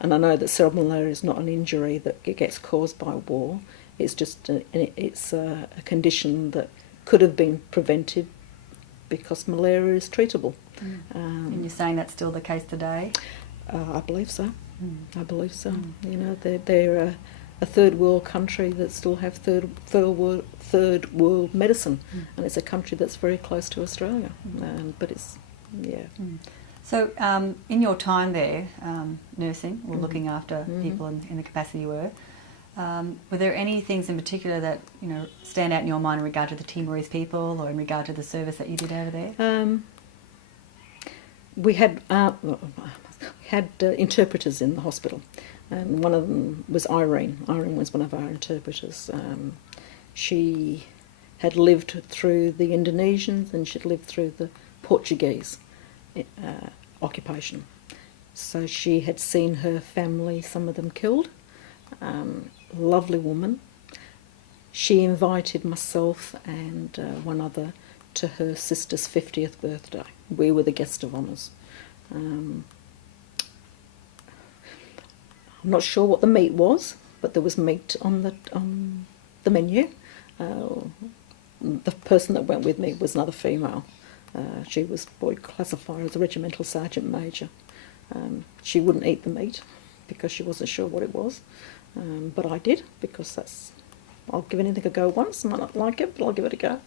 And I know that cerebral malaria is not an injury that gets caused by war. It's just a condition that could have been prevented because malaria is treatable. And you're saying that's still the case today? I believe so. I believe so. You know, they're a third world country that still have third world medicine, and it's a country that's very close to Australia. But it's So in your time there, nursing or looking after people in the capacity you were there any things in particular that stand out in your mind in regard to the Timorese people or in regard to the service that you did over there? We had interpreters in the hospital, and one of them was Irene. Irene was one of our interpreters. She had lived through the Indonesians and she'd lived through the Portuguese occupation. So she had seen her family, some of them killed. Lovely woman. She invited myself and one other to her sister's 50th birthday. We were the guest of honours. I'm not sure what the meat was, but there was meat on the menu. The person that went with me was another female. She was classified as a regimental sergeant major. She wouldn't eat the meat because she wasn't sure what it was, but I did, because I'll give anything a go once. I might not like it, but I'll give it a go.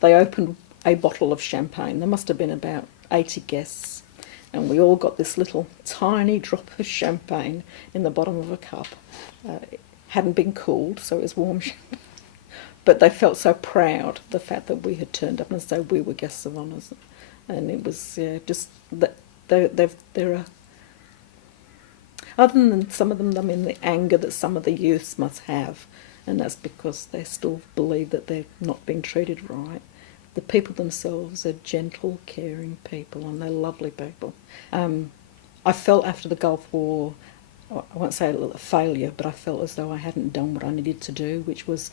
They opened a bottle of champagne. There must have been about 80 guests, and we all got this little tiny drop of champagne in the bottom of a cup. It hadn't been cooled, so it was warm champagne. But they felt so proud, the fact that we had turned up and said we were guests of honours. And it was just that they're other than some of them, I mean, the anger that some of the youths must have, and that's because they still believe that they're not being treated right. The people themselves are gentle, caring people, and they're lovely people. I felt after the Gulf War, I won't say a failure, but I felt as though I hadn't done what I needed to do, which was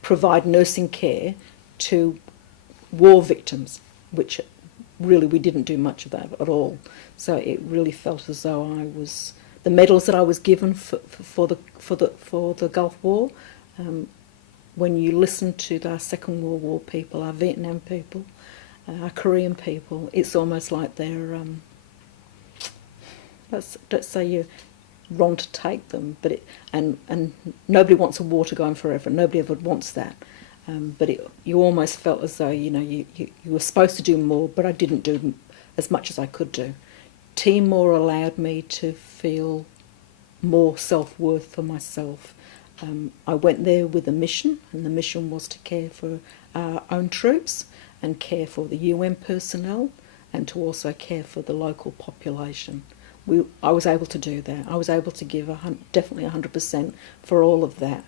provide nursing care to war victims, which really we didn't do much of that at all. So it really felt as though I was, the medals that I was given for the Gulf War, when you listen to our Second World War people, our Vietnam people, our Korean people, it's almost like they're let's say you're wrong to take them, but and nobody wants a war to go on forever. Nobody ever wants that. But you almost felt as though you were supposed to do more, but I didn't do as much as I could do. Timor allowed me to feel more self-worth for myself. I went there with a mission, and the mission was to care for our own troops and care for the UN personnel, and to also care for the local population. I was able to do that. I was able to give definitely 100% for all of that.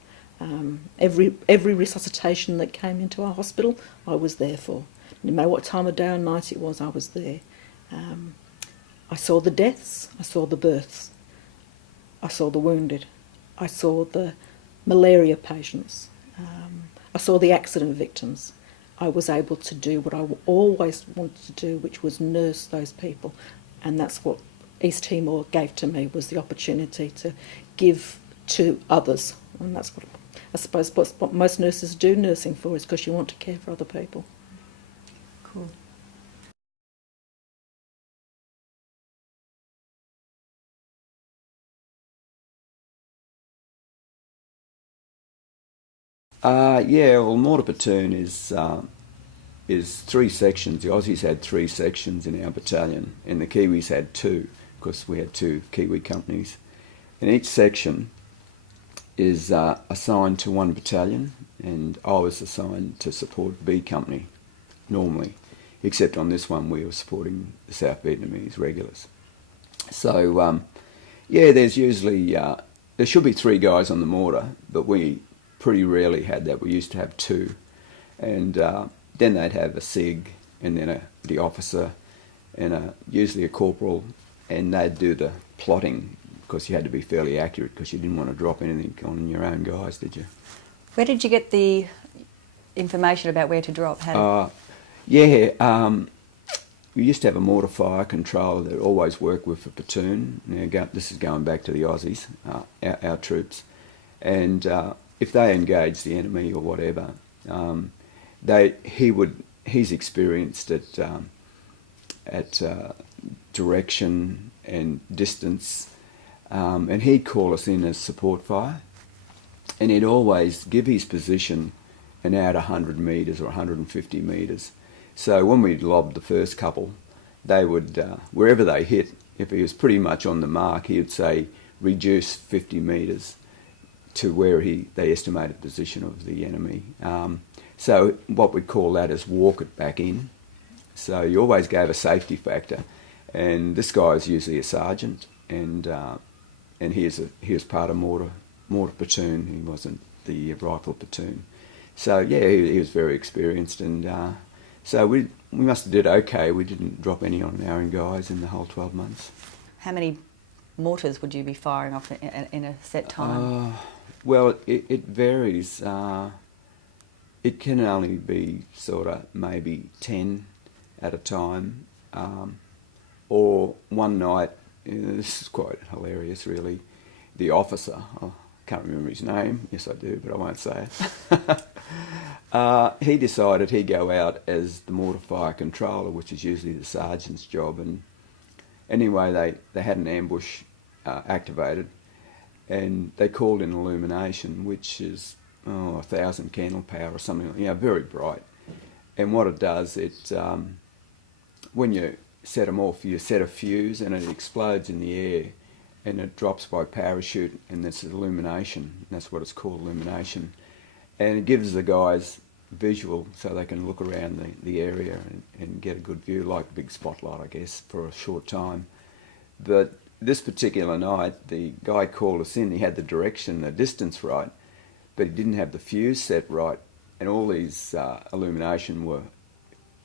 Every resuscitation that came into our hospital, I was there for. No matter what time of day or night it was, I was there. I saw the deaths, I saw the births, I saw the wounded, I saw the malaria patients, I saw the accident victims. I was able to do what I always wanted to do, which was nurse those people, and that's what East Timor gave to me, was the opportunity to give to others. And that's what I suppose what most nurses do nursing for, is because you want to care for other people. Cool. Well, Mortar Platoon is 3 sections. The Aussies had 3 sections in our battalion, and the Kiwis had 2, because we had 2 Kiwi companies. And each section is assigned to one battalion, and I was assigned to support B Company normally, except on this one we were supporting the South Vietnamese regulars. So there's usually there should be 3 guys on the mortar, but we pretty rarely had that. We used to have 2, and then they'd have a SIG, and then the officer, and usually a corporal, and they'd do the plotting, because you had to be fairly accurate, because you didn't want to drop anything on your own guys, did you? Where did you get the information about where to drop? we used to have a mortar fire controller that always worked with a platoon. Now, this is going back to the Aussies, our troops. And if they engaged the enemy or whatever, he's experienced at direction and distance, and he'd call us in as support fire, and he'd always give his position and out 100 metres or 150 metres. So when we'd lobbed the first couple, they would, wherever they hit, if he was pretty much on the mark, he would say reduce 50 metres to where they estimated position of the enemy. So what we call that is walk it back in. So you always gave a safety factor, and this guy is usually a sergeant, and he was part of mortar platoon. He wasn't the rifle platoon. So yeah, he was very experienced, and so we must have did okay. We didn't drop any on our own guys in the whole 12 months. How many mortars would you be firing off in a set time? Well, it varies. It can only be sort of maybe 10 at a time, or one night, this is quite hilarious really, the officer, I can't remember his name, yes I do, but I won't say it, he decided he'd go out as the mortar fire controller, which is usually the sergeant's job, and anyway they had an ambush activated, and they called in illumination, which is 1,000 candle power or something, very bright. And what it does, when you set them off, you set a fuse and it explodes in the air, and it drops by parachute, and that's illumination. That's what it's called, illumination. And it gives the guys visual so they can look around the area and get a good view, like a big spotlight, I guess, for a short time. But this particular night, the guy called us in, he had the direction, the distance right, but he didn't have the fuse set right, and all these illumination were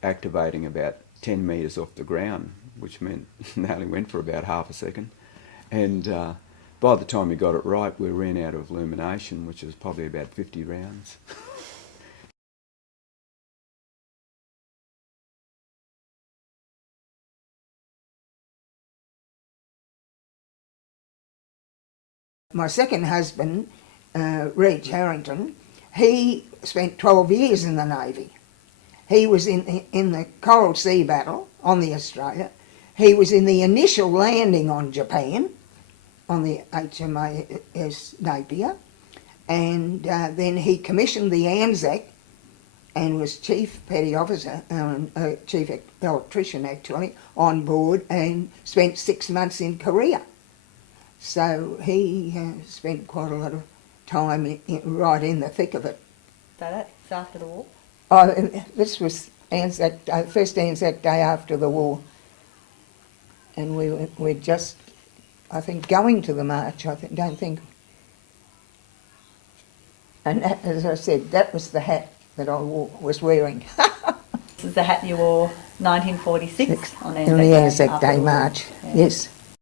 activating about 10 metres off the ground, which meant they only went for about half a second. And by the time we got it right, we ran out of illumination, which was probably about 50 rounds. My second husband, Reg Harrington, he spent 12 years in the Navy. He was in the Coral Sea battle on the Australia. He was in the initial landing on Japan on the HMAS Napier, and then he commissioned the Anzac and was chief petty officer, chief electrician actually, on board, and spent 6 months in Korea. So he spent quite a lot of time right in the thick of it. So that's after the war? Oh, this was Anzac Day, first Anzac Day after the war. And we're just, I think, going to the march, don't think. And that, as I said, that was the hat that I was wearing. This is the hat you wore 1946 on Anzac Day. On the Anzac Day march, yes.